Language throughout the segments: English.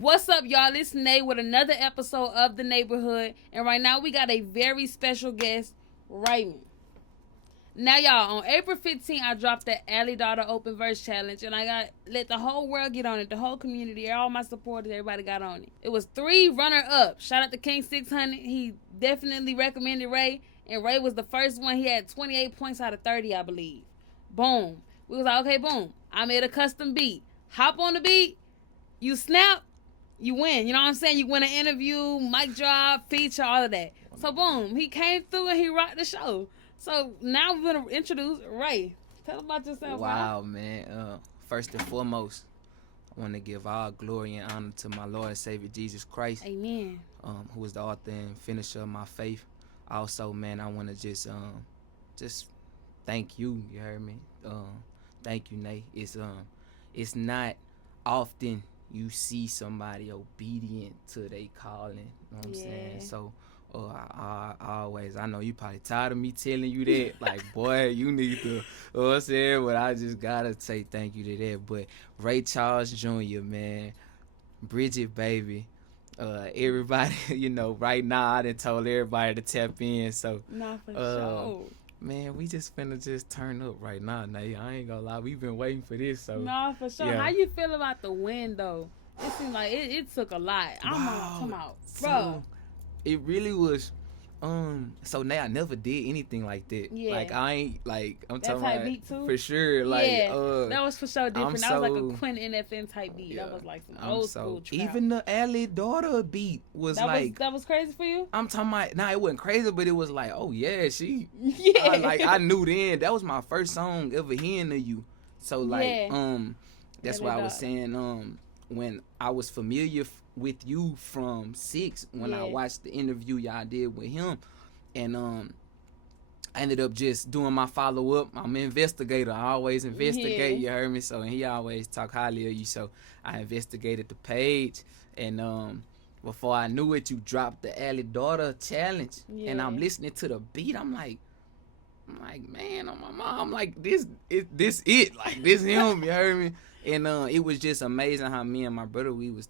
What's up, y'all? It's Nay with another episode of The Neighborhood. And right now we got a very special guest, Raymond. Now, y'all, on April 15th, I dropped the Alley Daughter Open Verse Challenge, and I got let the whole world get on it. The whole community, all my supporters, everybody got on it. It was 3 runner-ups. Shout out to King 600. He definitely recommended Ray, and Ray was the first one. He had 28 points out of 30, I believe. Boom. We was like, okay, boom. I made a custom beat. Hop on the beat. You snap. You win. You know what I'm saying? You win an interview, mic drop, feature, all of that. So, boom. He came through and he rocked the show. So, now we're going to introduce Ray. Tell about yourself, Wow, man. First and foremost, I want to give all glory and honor to my Lord and Savior, Jesus Christ. Amen. Who is the author and finisher of my faith. Also, man, I want to just thank you. You heard me? Thank you, Nate. It's not often you see somebody obedient to their calling. You know what I'm saying? So, I always, I know you probably tired of me telling you that. Like, boy, you need to, you know what I'm saying? But I just gotta say thank you to that. But Ray Charles Jr., man, Bridget, baby, everybody, right now I done told everybody to tap in. So, Nah, for sure. Man, we just finna just turn up right now, Nate. I ain't gonna lie, we've been waiting for this. So Nah, for sure. Yeah. How you feel about the win, though? It seemed like it took a lot. I'm out, bro. So, it really was. So now I never did anything like that. Yeah. Like I ain't like I'm That talking type about beat too? for sure. Like that was for sure different. That was like a Quentin NFN type beat. Yeah, That was like some old school trap. even the Alley Daughter beat was that was crazy for you? I'm talking about. Nah, it wasn't crazy, but it was like, oh yeah, she. Yeah. I knew then that was my first song ever hearing of you. So like that's why I was saying when I was familiar with you from 6 when I watched the interview y'all did with him, and I ended up just doing my follow up. I'm an investigator. I always investigate. You heard me. So and he always talk highly of you. So I investigated the page, and before I knew it, you dropped the Alley Daughter challenge, and I'm listening to the beat. I'm like, man, on my mom, I'm like, this it, like this him. You heard me. And it was just amazing how me and my brother we was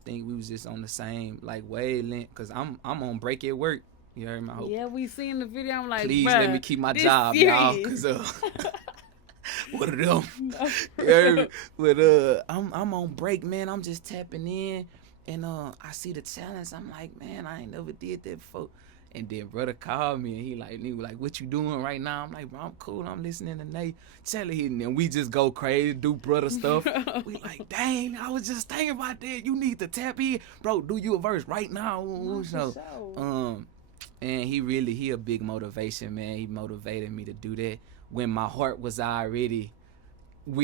just on the same like wavelength. Cause I'm on break at work. You heard me? Yeah, we seen the video. I'm like, please bruh, let me keep my this job, serious. y'all. Cause one of them. You heard me? But I'm on break, man. I'm just tapping in, and I see the challenge. I'm like, man, I ain't never did that before. And then brother called me and he was like, what you doing right now? I'm like, bro, I'm cool. I'm listening to Nate Telly hitting, and we just go crazy, do brother stuff. We like, dang, I was just thinking about that. You need to tap in, bro. Do you a verse right now? So, and he a big motivation, man. He motivated me to do that when my heart was already,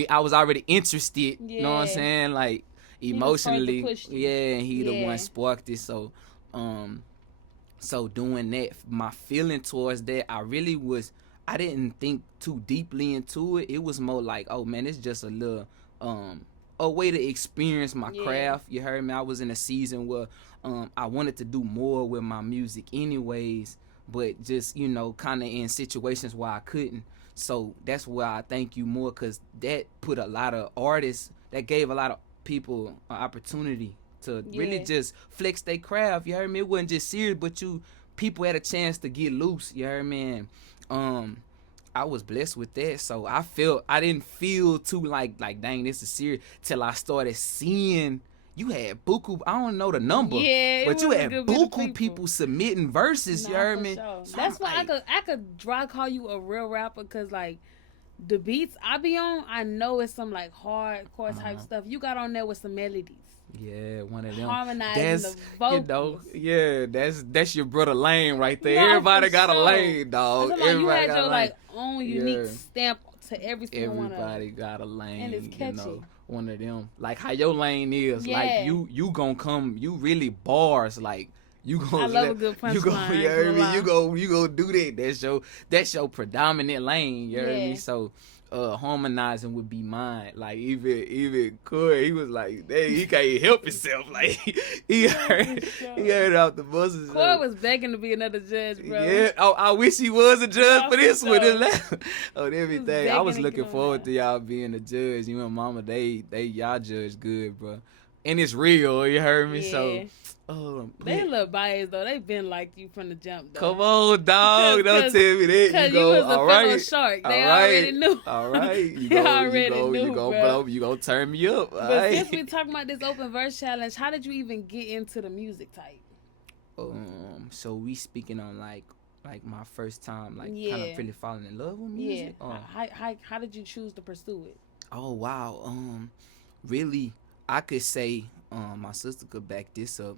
I was already interested. You know what I'm saying? Like emotionally, and he the one sparked it. So, So doing that, my feeling towards that, I didn't think too deeply into it. It was more like, oh man, it's just a little, a way to experience my craft. You heard me? I was in a season where, I wanted to do more with my music anyways, but just, kind of in situations where I couldn't. So that's why I thank you more, because that put a lot of artists, that gave a lot of people an opportunity to really just flex their craft. You heard me? It wasn't just serious, but people had a chance to get loose. You heard me? And I was blessed with that. So I didn't feel too like dang, this is serious, till I started seeing you had buku. I don't know the number, but you had buku people submitting verses. Nah, you heard me? Sure. So that's why I could dry call you a real rapper, because like the beats I be on, I know it's some like hardcore type stuff. You got on there with some melodies. Yeah, one of them. Harmonizing the vocals. That's your brother lane right there. No, Everybody got sure. a lane, dog. Everybody you had your like own unique stamp to every single one of them. Everybody got a lane. And it's catchy. One of them. Like how your lane is. Yeah. Like you gonna come. You really bars. Like you gonna. I love a good punchline. You heard me? You gonna do that. That's your predominant lane. You heard me? So. Harmonizing would be mine. Like even Corey, he was like, dang, he can't help himself. Like he heard out the buses. Corey was begging to be another judge, bro. Yeah, I wish he was a judge for this one. On everything. I was looking forward to y'all being a judge. You and Mama, they y'all judge good, bro. and it's real. You heard me? Yeah. So, They a little biased though. They been like you from the jump though. come on, dog. Don't tell me that. Cause You go, was a all fellow right. shark. They All right. already knew. All right. You They go, already knew, you go bro. blow. You gonna turn me up. All But right. since we talking about this open verse challenge, how did you even get into the music type? So we speaking on like my first time, like kind Yeah. of really falling in love with music. How did you choose to pursue it? Oh wow. Really, I could say my sister could back this up.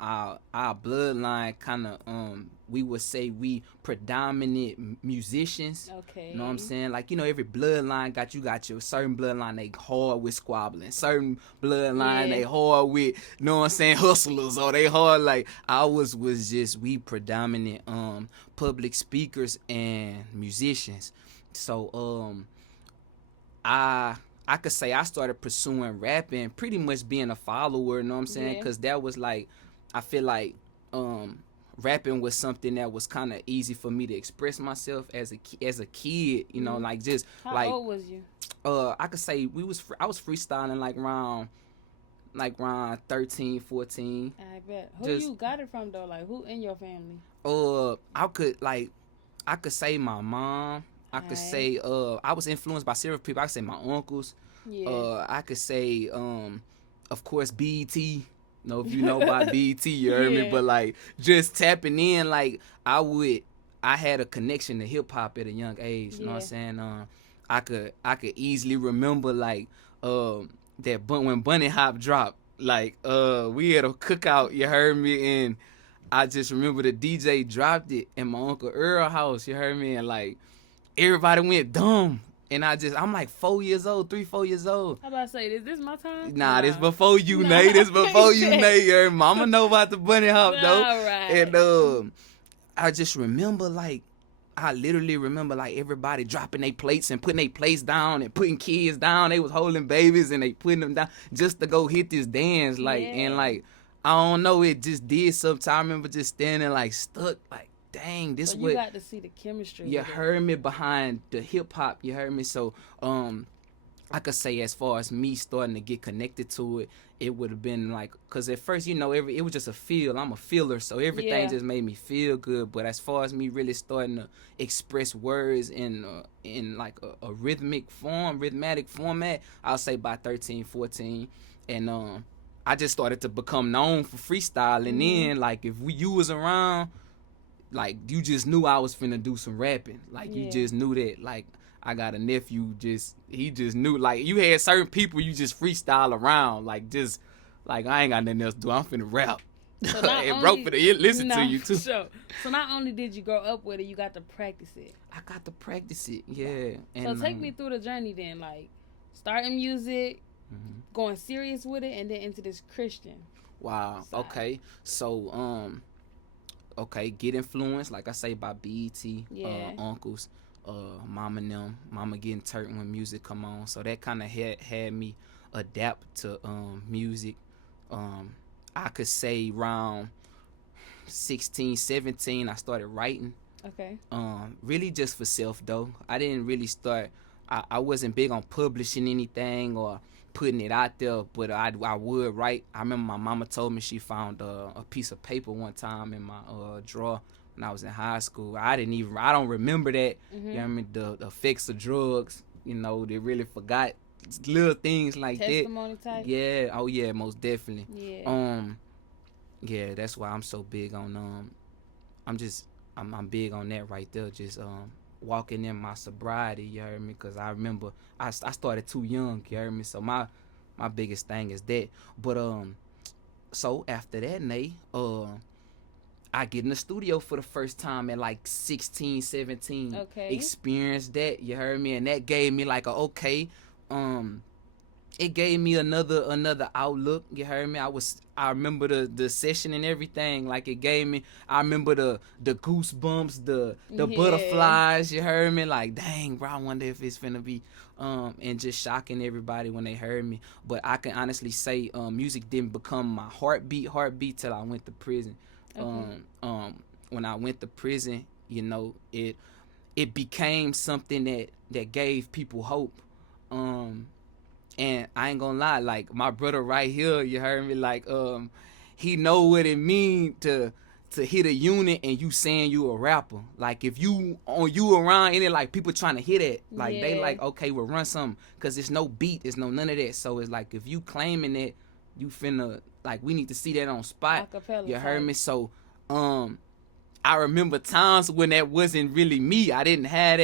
Our bloodline kind of we would say we predominant musicians. Okay. You know what I'm saying? Like, you know, every bloodline got your certain bloodline they hard with squabbling. Certain bloodline they hard with, you know what I'm saying, hustlers, or they hard like ours was just we predominant public speakers and musicians. So I could say I started pursuing rapping, pretty much being a follower, you know what I'm saying? Because that was like, I feel like rapping was something that was kind of easy for me to express myself as a kid, you know, like just How old was you? I could say I was freestyling like around 13, 14. I bet. Who you got it from though? Like who in your family? I could say my mom. I could say I was influenced by several people. I could say my uncles. Yeah. I could say of course BET. Know if you know about BET, you heard me. But like just tapping in, like I had a connection to hip hop at a young age. You know what I'm saying? I could easily remember like that when Bunny Hop dropped. Like we had a cookout, you heard me, and I just remember the DJ dropped it in my Uncle Earl house, you heard me, and like everybody went dumb. And I'm like 4 years old, 4 years old. How about to say, is this my time? Nah, this before you, Nate. This before you, Nate. Your mama know about the bunny hop, though. All right. And I just remember, like, I literally remember, like, everybody dropping their plates and putting their plates down and putting kids down. They was holding babies and they putting them down just to go hit this dance. Like, and, like, I don't know, it just did something. I remember just standing, like, stuck, like, dang, this you got to see the chemistry. You heard me behind the hip hop. You heard me. So I could say as far as me starting to get connected to it, it would have been like, cause at first, you know, it was just a feel. I'm a feeler, so everything just made me feel good. But as far as me really starting to express words in like a rhythmic format, I'll say by 13, 14, and I just started to become known for freestyle. And then like if you was around, like, you just knew I was finna do some rapping. Like, you just knew that. Like, I got a nephew, he just knew. Like, you had certain people you just freestyle around. Like, just, like, I ain't got nothing else to do. I'm finna rap. So and bro finna listen to you, too. Sure. So, not only did you grow up with it, you got to practice it. I got to practice it, yeah. And, so, take me through the journey then. Like, starting music, going serious with it, and then into this Christian. Wow. Side. Okay. So, okay, get influenced, like I say, by BET, uncles, mama and them. Mama getting turned when music come on. So that kind of had me adapt to music. I could say around 16, 17, I started writing. Okay. Really just for self, though. I didn't really start, I wasn't big on publishing anything or putting it out there, but I would write. I remember my mama told me she found a piece of paper one time in my drawer when I was in high school. I don't remember that. You know what I mean? The effects of drugs, you know, they really forgot little things like Testimony that. Type? Yeah, oh yeah, most definitely. Yeah. Yeah, that's why I'm so big on I'm big on that right there, just walking in my sobriety, you heard me? Because I remember I started too young, you heard me? So my biggest thing is that. But so after that, Nate, I get in the studio for the first time at like 16, 17. Okay. Experienced that, you heard me? And that gave me like it gave me another outlook, you heard me? I remember the session and everything, like it gave me, I remember the goosebumps, the butterflies, you heard me? Like, dang, bro, I wonder if it's finna be, and just shocking everybody when they heard me. But I can honestly say music didn't become my heartbeat till I went to prison. Okay. When I went to prison, you know, it became something that gave people hope. And I ain't gonna lie, like my brother right here, you heard me, like he know what it mean to hit a unit and you saying you a rapper. Like if you around any like people trying to hit it, like they Yeah. like okay, we'll run something, cause it's no beat, it's no none of that. So it's like if you claiming it, you finna like we need to see that on spot. Acapella You heard type. me? So I remember times when that wasn't really me. I didn't have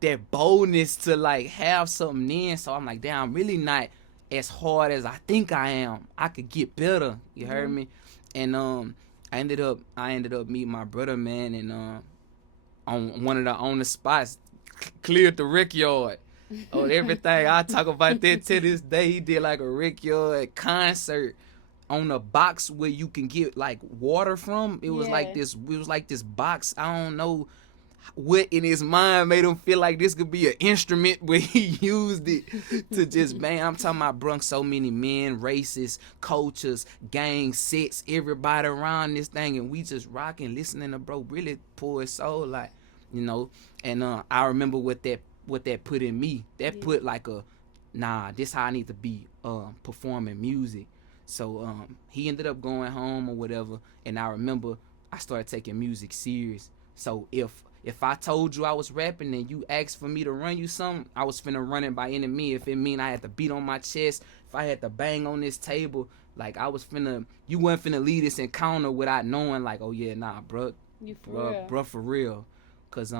that boldness to like have something in. So I'm like, damn, I'm really not as hard as I think I am. I could get better. You heard me? And I ended up meeting my brother, man, and on one of the spots, cleared the rec yard. Oh, everything I talk about that to this day. He did like a rec yard concert on a box where you can get like water from. It was like Yeah. this. It was like this box. I don't know what in his mind made him feel like this could be an instrument, where he used it to just bang. I'm talking about brung so many men, races, cultures, gang sets, everybody around this thing, and we just rocking, listening to bro really pour his soul, like, you know. And I remember what that put in me. That put like a nah, this how I need to be performing music. So he ended up going home or whatever, and I remember I started taking music serious. So if I told you I was rapping and you asked for me to run you something, I was finna run it by any means. If it mean I had to beat on my chest, if I had to bang on this table, like I was finna, you wasn't finna lead this encounter without knowing, like, oh yeah, nah, bruh, You for real. bruh, for real, cause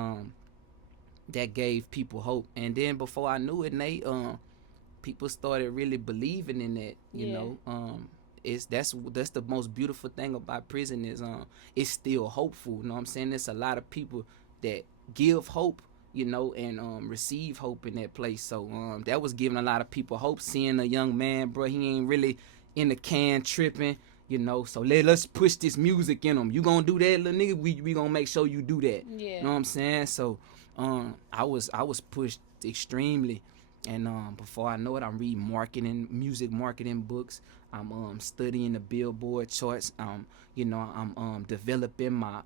that gave people hope. And then before I knew it, Nate, people started really believing in that, you know. That's the most beautiful thing about prison is it's still hopeful. You know what I'm saying? There's a lot of people that give hope, you know, and receive hope in that place. So that was giving a lot of people hope, seeing a young man, bro, he ain't really in the can tripping, you know. So let's push this music in him. You gonna do that, little nigga? We gonna make sure you do that. Yeah. You know what I'm saying? So I was pushed extremely. And before I know it, I'm reading music marketing books. I'm studying the Billboard charts. You know, I'm developing my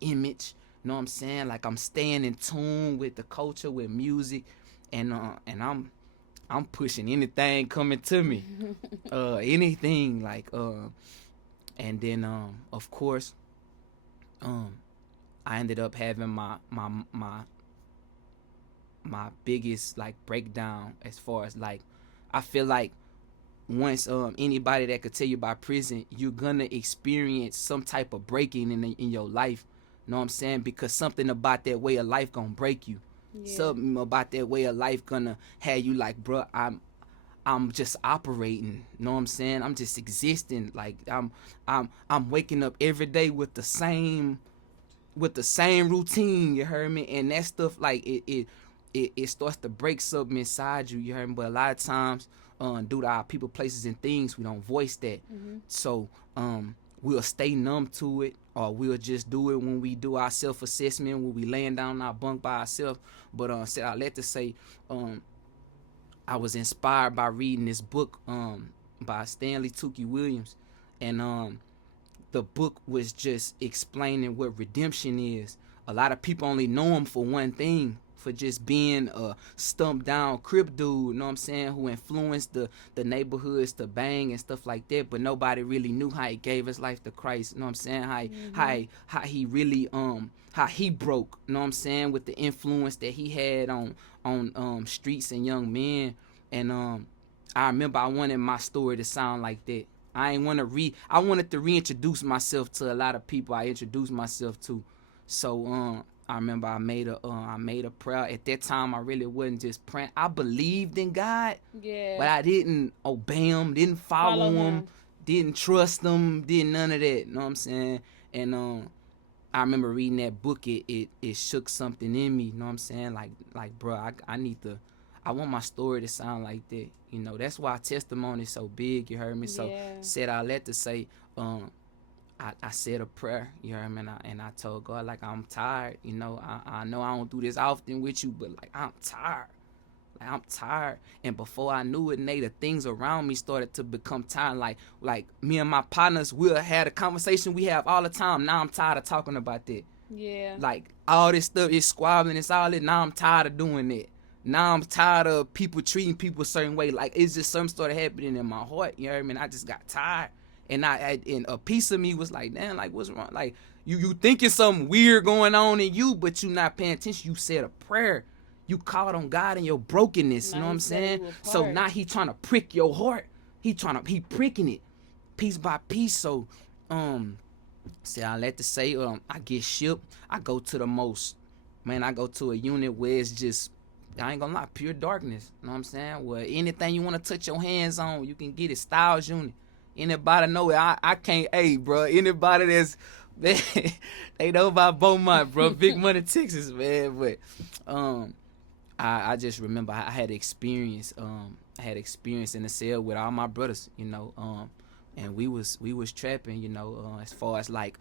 image. You know what I'm saying? Like I'm staying in tune with the culture, with music, and I'm pushing anything coming to me, anything like and then of course I ended up having my biggest like breakdown, as far as like I feel like once anybody that could tell you about prison, you're gonna experience some type of breaking in your life. You know what I'm saying? Because something about that way of life gonna break you. Yeah. Something about that way of life gonna have you like, bruh, I'm just operating. You know what I'm saying? I'm just existing. Like I'm waking up every day with the same routine. You heard me? And that stuff, like it starts to break something inside you. You heard me? But a lot of times, due to our people, places, and things, we don't voice that. So we'll stay numb to it, or we'll just do it when we do our self-assessment, when we laying down in our bunk by ourselves. But I let to say, I was inspired by reading this book by Stanley Tukey Williams, and the book was just explaining what redemption is. A lot of people only know him for one thing, for just being a stumped down crip dude, you know what I'm saying, who influenced the neighborhoods to bang and stuff like that. But nobody really knew how he gave his life to Christ, you know what I'm saying, how he really how he broke, you know what I'm saying, with the influence that he had on streets and young men. And I remember I wanted my story to sound like that. I wanted to reintroduce myself to a lot of people I introduced myself to. So I remember I made a prayer. At that time, I really wasn't just praying. I believed in God, Yeah. but I didn't obey him, didn't follow him, didn't trust him, did none of that. You know what I'm saying? And I remember reading that book. It shook something in me. You know what I'm saying? Like bro, I want my story to sound like that. You know, that's why testimony is so big. You heard me? So said I let to say, I said a prayer. You heard me? And I told God, like, I'm tired. You know, I know I don't do this often with you, but like I'm tired. Like I'm tired. And before I knew it, Nate, the things around me started to become tired. Like me and my partners, we'll had a conversation we have all the time. Now I'm tired of talking about that. Yeah. Like all this stuff is squabbling, it's all it. Now I'm tired of doing that. Now I'm tired of people treating people a certain way. Like, it's just something started happening in my heart. You know what I mean? I just got tired. And and a piece of me was like, damn, like, what's wrong? Like, you thinking something weird going on in you, but you not paying attention. You said a prayer. You called on God in your brokenness. You know what I'm saying? So now he trying to prick your heart. He pricking it piece by piece. So, say I let to say, I get shipped. I go to the most, man, I go to a unit where it's just, I ain't gonna lie, pure darkness. You know what I'm saying? Where anything you want to touch your hands on, you can get it. Styles unit. Anybody know it? I can't, hey, bro. Anybody that's, they know about Beaumont, bro. Big money, Texas, man. But, I just remember I had experience. I had experience in the cell with all my brothers, you know. And we was trapping, you know, as far as like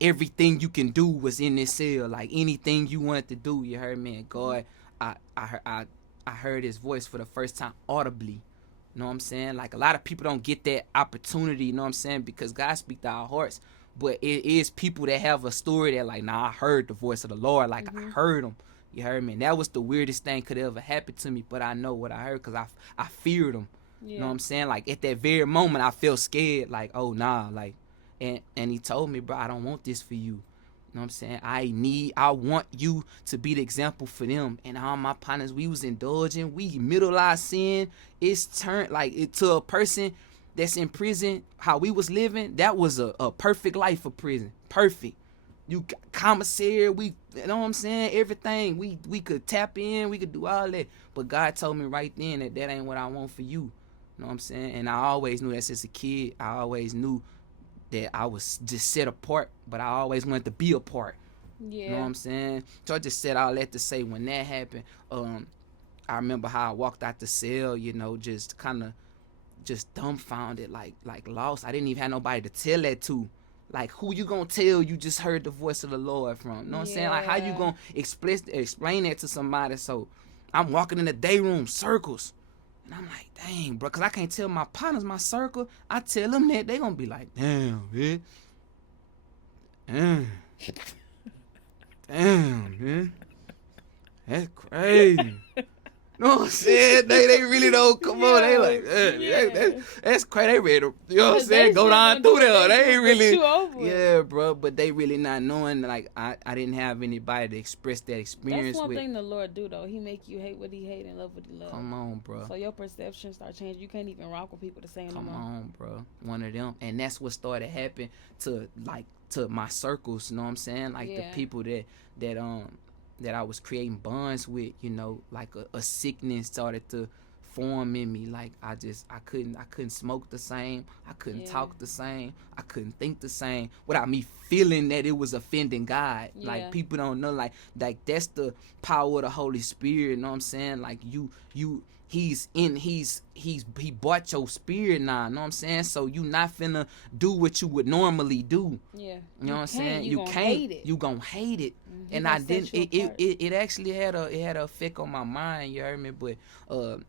everything you can do was in this cell, like anything you wanted to do. You heard me? And God, I heard His voice for the first time audibly. You know what I'm saying? Like, a lot of people don't get that opportunity. You know what I'm saying? Because God speaks to our hearts, but it is people that have a story that like, nah, I heard the voice of the Lord. Like, I heard Him. You heard me? And that was the weirdest thing could ever happen to me. But I know what I heard because I feared Him. Yeah. You know what I'm saying? Like, at that very moment, I felt scared. Like, oh, nah. Like, and He told me, bro, I don't want this for you. You know what I'm saying? I want you to be the example for them. And all my partners, we was indulging. We middle-aged sin. It's turned, like, it to a person that's in prison. How we was living, that was a perfect life for prison. Perfect. You commissary, we, you know what I'm saying? Everything. We could tap in. We could do all that. But God told me right then that ain't what I want for you. You know what I'm saying? And I always knew that since a kid. I always knew that I was just set apart, but I always wanted to be a part. Yeah. You know what I'm saying? So I just said all that to say when that happened, I remember how I walked out the cell, you know, just kind of just dumbfounded, like lost. I didn't even have nobody to tell that to. Like, who you gonna tell you just heard the voice of the Lord from? You know what I'm saying? Like, how you gonna explain that to somebody? So I'm walking in the day room, circles. And I'm like, dang, bro, because I can't tell my partners, my circle. I tell them that, they going to be like, damn, man. Damn, man. That's crazy. You know what I'm saying? They really don't come on. They like, that's crazy. They ready to, you know what I'm saying, go down through there. They ain't really, yeah, bro. But they really not knowing, like, I didn't have anybody to express that experience with. That's one thing the Lord do, though. He make you hate what He hate and love what He love. Come on, bro. So your perception start changing. You can't even rock with people the same no more. Come on, bro. One of them. And that's what started happening to my circles, you know what I'm saying? Like, the people that I was creating bonds with, you know, like a sickness started to form in me. Like, I couldn't smoke the same. I couldn't talk the same. I couldn't think the same without me feeling that it was offending God. Yeah. Like, people don't know, like that's the power of the Holy Spirit, you know what I'm saying? Like, he bought your spirit now, you know what I'm saying? So you not finna do what you would normally do. Yeah. You know what I'm saying? You can't. You gonna hate it. Mm-hmm. And I didn't. It actually had an effect on my mind. You heard me? But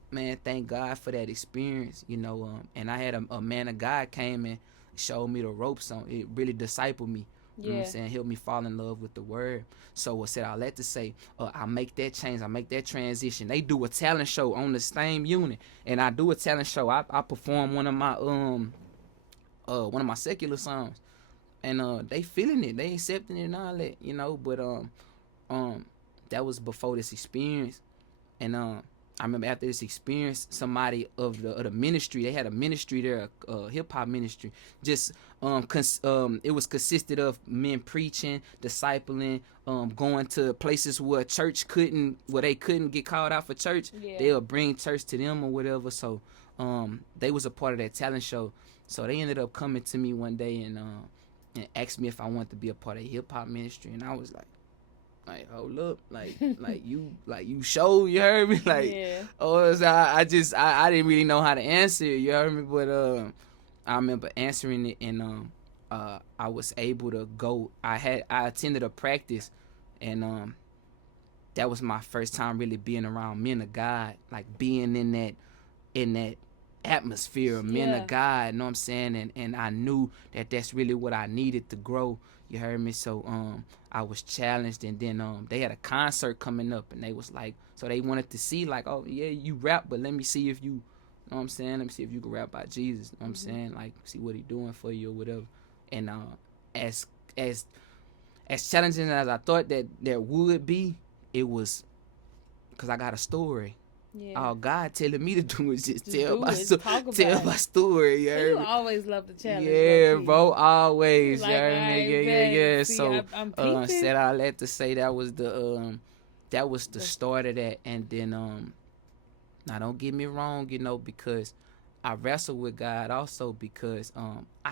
man, thank God for that experience. You know, and I had a man of God came and showed me the ropes on it. Really discipled me. You know what I'm saying? Helped me fall in love with the word. So I said, I let to say, I make that change. I make that transition. They do a talent show on the same unit, and I do a talent show. I perform one of my secular songs, and they feeling it. They accepting it and all that, you know. But that was before this experience, and I remember after this experience, somebody of the ministry, they had a ministry there, a hip hop ministry. Just it was consisted of men preaching, discipling, going to places where they couldn't get called out for church. Yeah. They'll bring church to them or whatever. So they was a part of that talent show. So they ended up coming to me one day and asked me if I wanted to be a part of hip hop ministry, and I was like, hold up, like you show, you heard me, I didn't really know how to answer it, you heard me, but I remember answering it, and I was able to go. I attended a practice, and that was my first time really being around men of God, like being in atmosphere, men Yeah. of God, you know what I'm saying? And I knew that that's really what I needed to grow. You heard me? So I was challenged, and then they had a concert coming up, and they was like, so they wanted to see like, oh yeah, you rap, but let me see if you know what I'm saying? Let me see if you can rap about Jesus. You know what I'm saying? Like, see what he doing for you or whatever. And as as as challenging as I thought that there would be, it was because I got a story. Yeah. All God telling me to do is just do tell it. Talk about tell my it. story. You So heard you me? always love the challenge. Yeah, low-key. bro, always. Like, You heard me? alright, Yeah. see, So I'm peeping. said all that to say that was the start of that. And then now don't get me wrong, you know, because I wrestle with God also, because I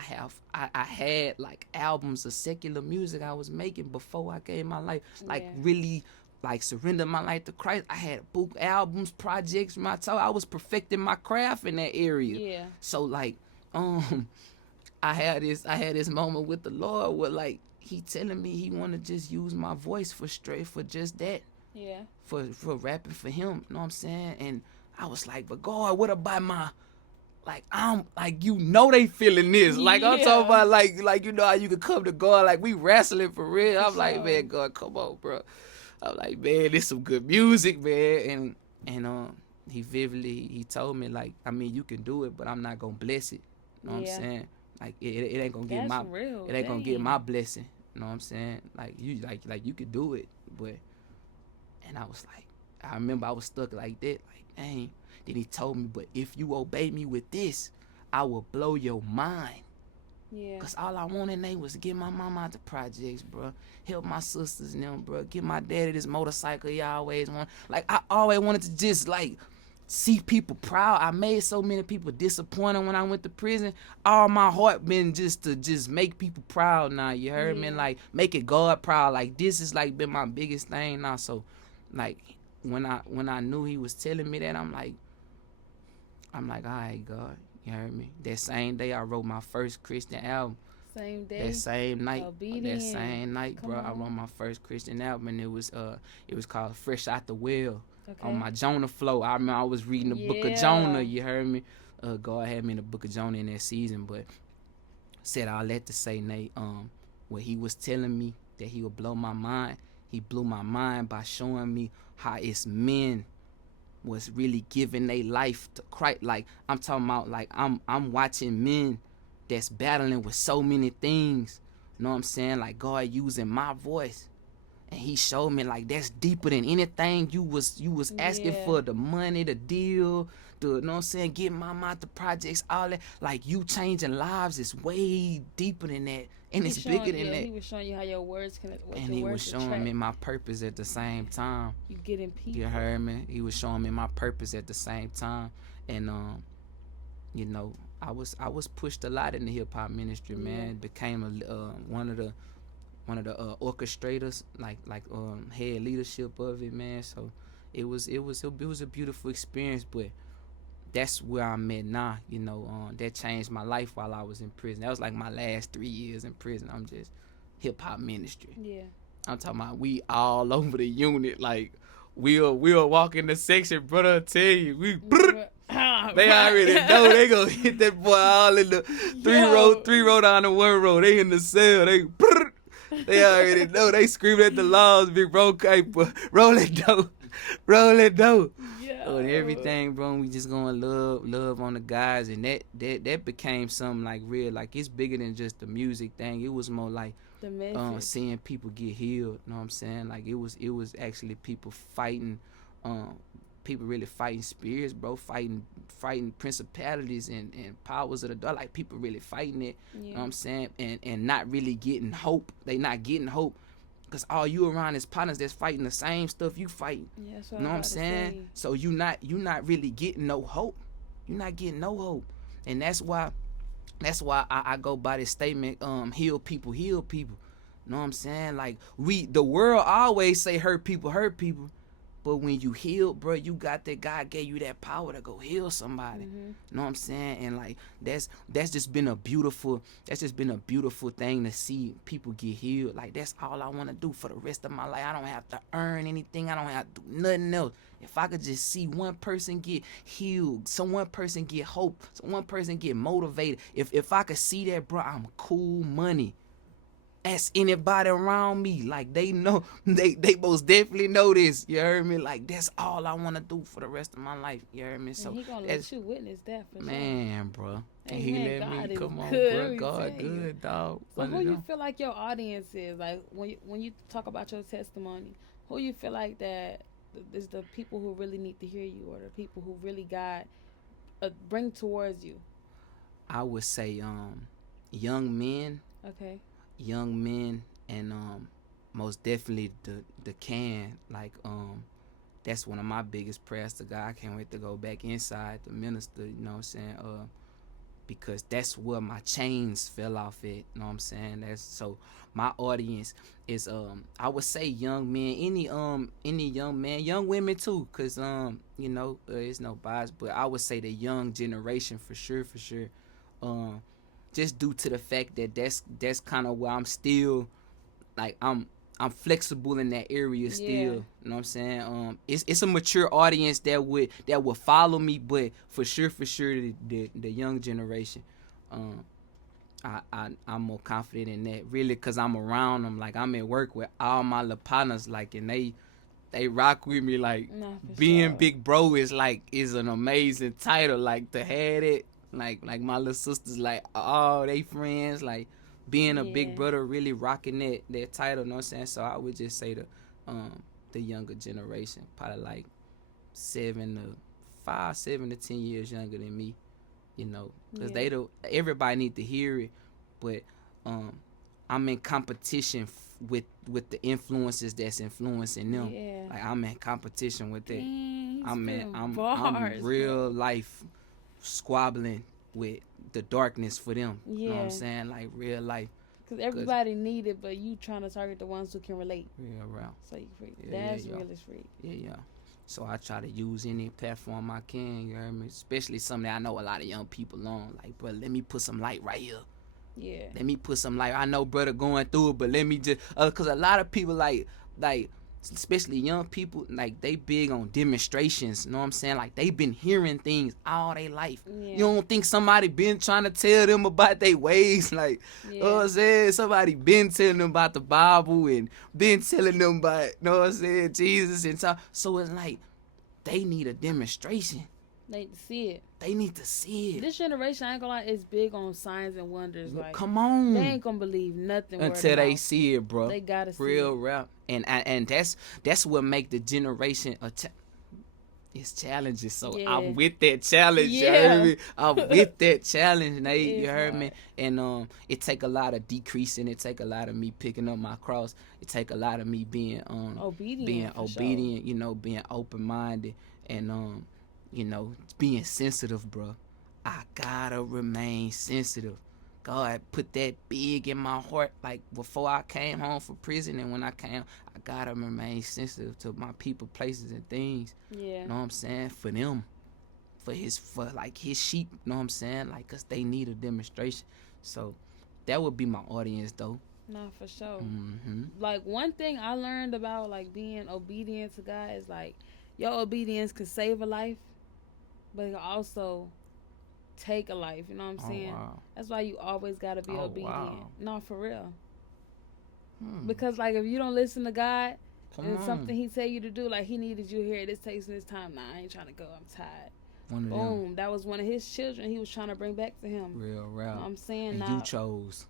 had like albums of secular music I was making before I gave my life, like really like surrender my life to Christ. I had book albums, projects, I was perfecting my craft in that area. Yeah. So like I had this moment with the Lord where like he telling me he want to just use my voice for just that. Yeah. For rapping for him, you know what I'm saying? And I was like, but God, what about my, like, I'm like, you know, they feeling this. Like, I'm talking about like you know how you could come to God, like we wrestling for real. I'm like, man, God, come on, bro. I'm like, man, this some good music, man. And he told me, like, I mean, you can do it, but I'm not gonna bless it. You know what I'm saying? Like it ain't gonna get That's real. it ain't gonna get my blessing. You know what I'm saying? Like you could do it, but. And I was like, I remember I was stuck like that, like, dang. Then he told me, but if you obey me with this, I will blow your mind. Yeah. Because all I wanted, Nate, was to get my mama out the projects, bro. Help my sisters and them, bro. Get my daddy this motorcycle he always wanted. Like, I always wanted to just, like, see people proud. I made so many people disappointed when I went to prison. All my heart been just to just make people proud now, you heard me? Like, making God proud. Like, this has, like, been my biggest thing now, so... Like when I knew he was telling me that, I'm like, all right, God, you heard me. That same day I wrote my first Christian album. Same day. That same night. Obedient. That same night, bro. I wrote my first Christian album, and it was called Fresh Out the Well. Okay. On my Jonah flow. I remember I was reading the book of Jonah. You heard me. God had me in the book of Jonah in that season, but said all that to say, Nate. When he was telling me that he would blow my mind. He blew my mind by showing me how it's men was really giving their life to Christ. Like, I'm talking about, like, I'm watching men that's battling with so many things. You know what I'm saying? Like, God using my voice. And he showed me, like, that's deeper than anything you was asking for, the money, the deal, you know what I'm saying, getting mama out the projects, all that. Like, you changing lives is way deeper than that. And it's bigger than that. He was showing you how your words can attract. And he was showing me my purpose at the same time. You getting people. You heard me? He was showing me my purpose at the same time. And you know, I was pushed a lot in the hip hop ministry, man. Became one of the orchestrators, like head leadership of it, man. So it was a beautiful experience, but that's where I'm at now, you know. That changed my life while I was in prison. That was like my last 3 years in prison. I'm just hip hop ministry. Yeah. I'm talking about we all over the unit. Like we'll walk in the section, brother. I tell you, they already know they gonna hit that boy all in the three row down the one row. They in the cell. They already know. They screaming at the laws, big bro. Roll it dough. And everything, bro. We just gonna love on the guys, and that became something like real. Like, it's bigger than just the music thing. It was more like seeing people get healed. You know what I'm saying? Like, it was actually people fighting, people really fighting spirits, bro. Fighting principalities and powers of the dark. Like, people really fighting it. You know what I'm saying? And not really getting hope. They not getting hope. Cause all you around is partners that's fighting the same stuff you fighting. Yeah, that's what you know what I'm saying? So you not really getting no hope. You're not getting no hope. And that's why I go by this statement, heal people. You know what I'm saying? Like, the world always say hurt people. But when you heal, bro, you got that. God gave you that power to go heal somebody. Mm-hmm. You know what I'm saying? And like that's just been a beautiful thing to see people get healed. Like that's all I want to do for the rest of my life. I don't have to earn anything. I don't have to do nothing else. If I could just see one person get healed, one person get hope, one person get motivated. If I could see that, bro, I'm cool money. Ask anybody around me, like they know, they most definitely know this. You heard me? Like that's all I want to do for the rest of my life. You heard me? So and he gonna let you witness that for man, bro. sure. And he Amen. let God me is come on, good. bro. Let me God tell you. good, dog. So who you feel like your audience is? Like when you talk about your testimony, who you feel like that is the people who really need to hear you, or the people who really God bring towards you? I would say young men. Okay. Young men and most definitely the can, like that's one of my biggest prayers to God. I can't wait to go back inside the minister, you know what I'm saying? Because that's where my chains fell off at, you know what I'm saying? That's so my audience is I would say young men, any young man, young women too, cause you know, it's no bias, but I would say the young generation for sure. Just due to the fact that that's kind of where I'm still, like I'm flexible in that area still. Yeah. You know what I'm saying? It's a mature audience that would follow me, but for sure the young generation, I'm more confident in that, really, cause I'm around them. Like I'm at work with all my little partners, like, and they rock with me. Like being sure. big bro is an amazing title. Like to have it, like my little sisters, like all they friends, like being a big brother, really rocking that title. You know what I'm saying? So I would just say the younger generation, probably like 7 to 10 years younger than me. You know, because everybody need to hear it, but I'm in competition with the influences that's influencing them. Yeah. Like I'm in competition with that. I'm bars, real life squabbling with the darkness for them. Yeah. You know what I'm saying? Like real life. Because everybody need it, but you trying to target the ones who can relate. Real round. So you free. That's real as free. Yeah. So I try to use any platform I can, you heard me? Especially something that I know a lot of young people on. Like, bro, let me put some light right here. Yeah. Let me put some light. I know brother going through it, but let me just, because a lot of people like, especially young people, like they big on demonstrations, you know what I'm saying? Like they been hearing things all their life. Yeah. You don't think somebody been trying to tell them about their ways? Like, you know what I'm saying? Somebody been telling them about the Bible and been telling them about, you know what I'm saying, Jesus and stuff. So it's like, they need a demonstration. They need to see it. They need to see it. This generation, I ain't gonna lie, is big on signs and wonders. Like, come on, they ain't gonna believe nothing until they see it, bro. They gotta see real it. rap, and that's what make the generation it's challenges. So I'm with that challenge. You heard me? I'm with that challenge, Nate. You heard me? And it take a lot of decreasing. It take a lot of me picking up my cross. It take a lot of me being obedient. Sure. You know, being open minded, and you know, being sensitive, bro. I gotta remain sensitive. God put that big in my heart, like before I came home from prison, and when I came, I gotta remain sensitive to my people, places, and things. Yeah. You know what I'm saying? For them, for his sheep. You know what I'm saying? Like, cause they need a demonstration. So that would be my audience, though. Nah, for sure. Mm-hmm. Like one thing I learned about like being obedient to God is like your obedience could save a life, but it can also take a life. You know what I'm saying? Wow. That's why you always gotta be obedient. Wow. No, for real. Because like if you don't listen to God and something He tell you to do, like He needed you here, this takes this time. Nah, I ain't trying to go. I'm tired. Boom. That was one of His children He was trying to bring back to Him. Real rap. You know what I'm saying? And now, you chose.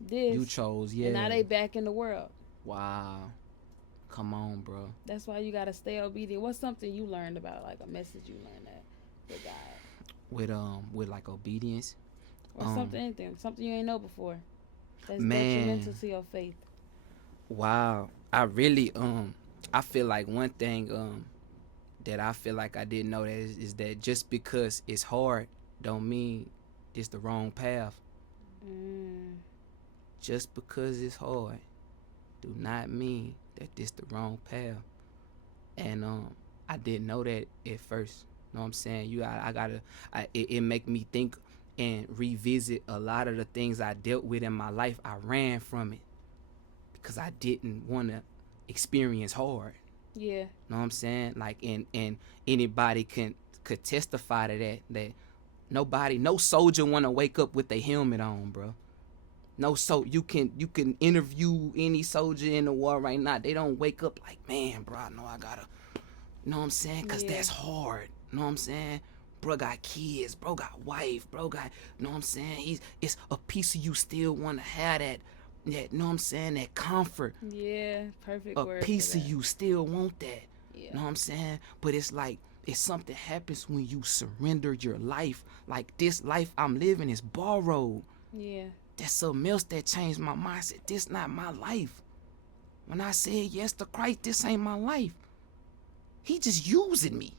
This. You chose, yeah. And now they back in the world. Wow. Come on, bro. That's why you gotta stay obedient. What's something you learned about, like a message you learned that with God? With like obedience. Or anything you ain't know before. That's detrimental to your faith. Wow. I really I feel like one thing that I feel like I didn't know that is that just because it's hard don't mean it's the wrong path. Just because it's hard do not mean that it's the wrong path. And I didn't know that at first. Know what I'm saying? I gotta. It make me think and revisit a lot of the things I dealt with in my life. I ran from it because I didn't want to experience hard. Yeah. Know what I'm saying? Like, and anybody could testify to that nobody, no soldier want to wake up with a helmet on, bro. No, so you can interview any soldier in the war right now. They don't wake up like, man, bro, I know I gotta, you know what I'm saying? Cause that's hard. You know what I'm saying? Bro got kids, bro got wife, bro got, you know what I'm saying? It's a piece of you still want to have that, you know what I'm saying? That comfort. Yeah, perfect A word. piece of you still want that. Yeah. You know what I'm saying? But it's like, if something happens when you surrender your life, like this life I'm living is borrowed. Yeah. That's something else that changed my mindset. This not my life. When I said yes to Christ, this ain't my life. He just using me.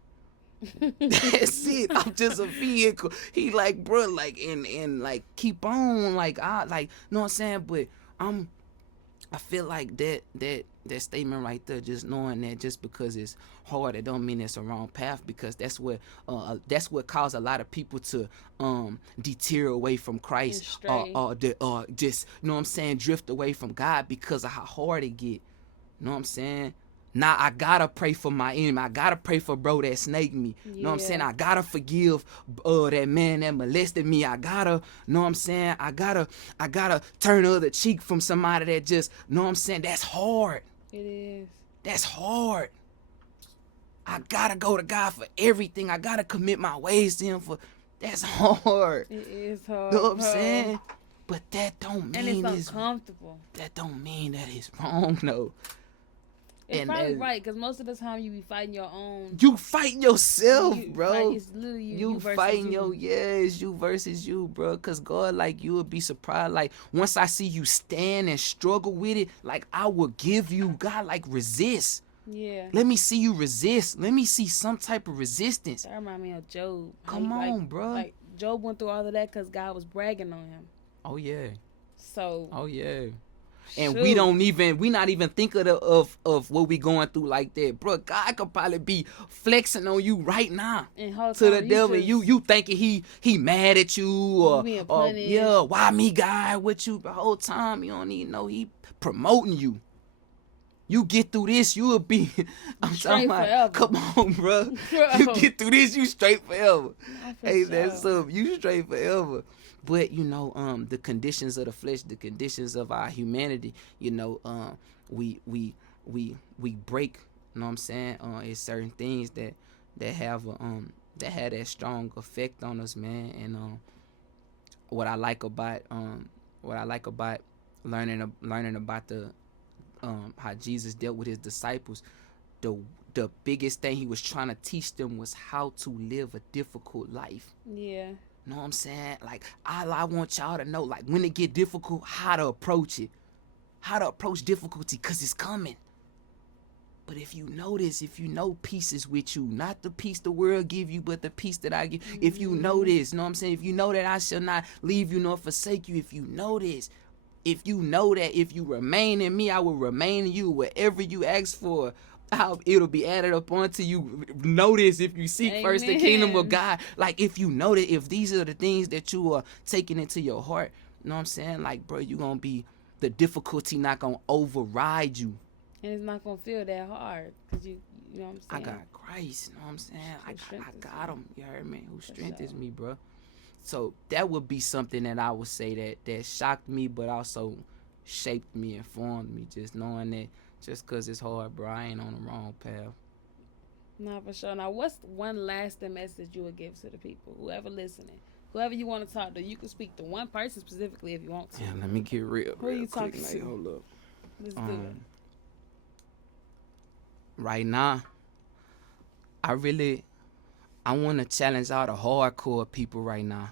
That's it. I'm just a vehicle. He like, bro, like, and like, keep on, like, you know what I'm saying? But I feel like that statement right there, just knowing that just because it's hard, it don't mean it's a wrong path, because that's what caused a lot of people to deter away from Christ, or just, you know what I'm saying, drift away from God because of how hard it get. You know what I'm saying? Now I gotta pray for my enemy. I gotta pray for bro that snaked me. You know what I'm saying? I gotta forgive that man that molested me. I gotta, you know what I'm saying? I gotta turn the other cheek from somebody that just, you know what I'm saying? That's hard. It is. That's hard. I gotta go to God for everything. I gotta commit my ways to him for, that's hard. It is hard. You know what I'm saying? But that don't mean it's uncomfortable. That don't mean that it's wrong though. It's probably right, because most of the time you be fighting your own. You fighting yourself, bro. It's literally you fighting it's you versus you, bro. Because God, like, you would be surprised. Like, once I see you stand and struggle with it, like, I will give you, God, like, resist. Yeah. Let me see you resist. Let me see some type of resistance. That remind me of Job. Come on, bro. Like, Job went through all of that because God was bragging on him. Oh, yeah. So. Oh, yeah. And we not even thinking of what we going through like that, bro. God could probably be flexing on you right now to the devil. You thinking he mad at you, or yeah, why me, God, with you the whole time? You don't even know he promoting you. You get through this, you will be. I'm talking about. Come on, bro. You get through this, you straight forever. Hey, that's up. You straight forever. But, you know, the conditions of the flesh, the conditions of our humanity, you know, we break. You know what I'm saying? It's certain things that have that strong effect on us, man. And what I like about learning about the how Jesus dealt with his disciples, the biggest thing he was trying to teach them was how to live a difficult life. Yeah. Know what I'm saying? Like, all I want y'all to know, like, when it get difficult, how to approach it. How to approach difficulty, because it's coming. But if you know this, if you know peace is with you, not the peace the world give you, but the peace that I give. Mm-hmm. If you know this, know what I'm saying? If you know that I shall not leave you nor forsake you, if you know this, if you know that if you remain in me, I will remain in you. Whatever you ask for, it'll be added up onto you. Notice if you seek first the kingdom of God. Like, if you know that, if these are the things that you are taking into your heart, you know what I'm saying? Like, bro, you gonna be, the difficulty not gonna override you. And it's not gonna feel that hard, because you know what I'm saying? I got Christ, you know what I'm saying? I got him, you heard me? Who strengthens me, bro? So that would be something that I would say that shocked me, but also shaped me and formed me, just knowing that just because it's hard, bro, I ain't on the wrong path. Nah, for sure. Now, what's one lasting message you would give to the people, whoever listening, whoever you want to talk to? You can speak to one person specifically if you want to. Yeah, let me get real. Who are you talking to? Hold up. Let's do it. Right now, I want to challenge all the hardcore people right now.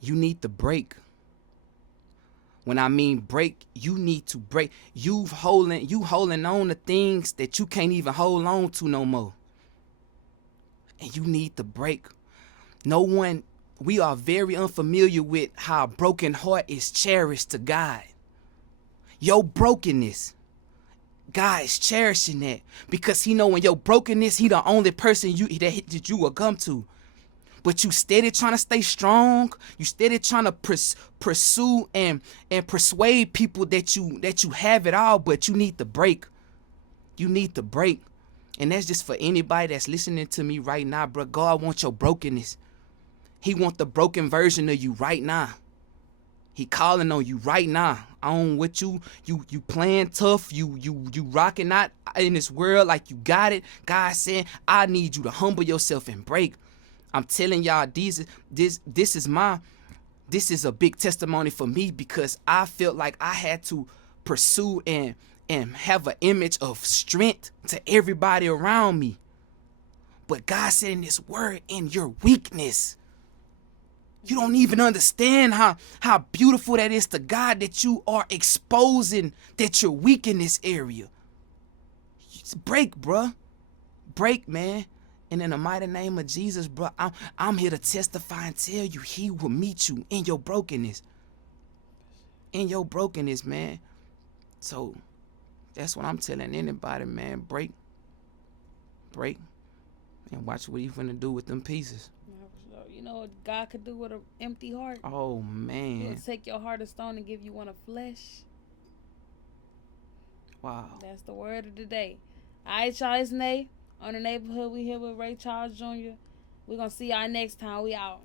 You need to break. When I mean break, you need to break. You holding on to things that you can't even hold on to no more. And you need to break. We are very unfamiliar with how a broken heart is cherished to God. Your brokenness God is cherishing that because he know in your brokenness, he the only person that you will come to. But you steady trying to stay strong. You steady trying to pursue and persuade people that you have it all, but you need to break. You need to break. And that's just for anybody that's listening to me right now, bro. God wants your brokenness. He want the broken version of you right now. He calling on you right now. On what you playing tough, you rocking out in this world like you got it. God saying, I need you to humble yourself and break. I'm telling y'all, this is a big testimony for me because I felt like I had to pursue and have an image of strength to everybody around me. But God said in his word, in your weakness, you don't even understand how beautiful that is to God that you are exposing that you're weak in this area. Break, bruh. Break, man. And in the mighty name of Jesus, bro, I'm here to testify and tell you he will meet you in your brokenness. In your brokenness, man. So that's what I'm telling anybody, man. Break. And watch what he's gonna do with them pieces. You know what God could do with an empty heart? Oh, man. He'll take your heart of stone and give you one of flesh. Wow. That's the word of the day. All right, y'all, it's Nay. On the Neighborhood, we here with Ray Charles Jr. We're going to see y'all next time. We out.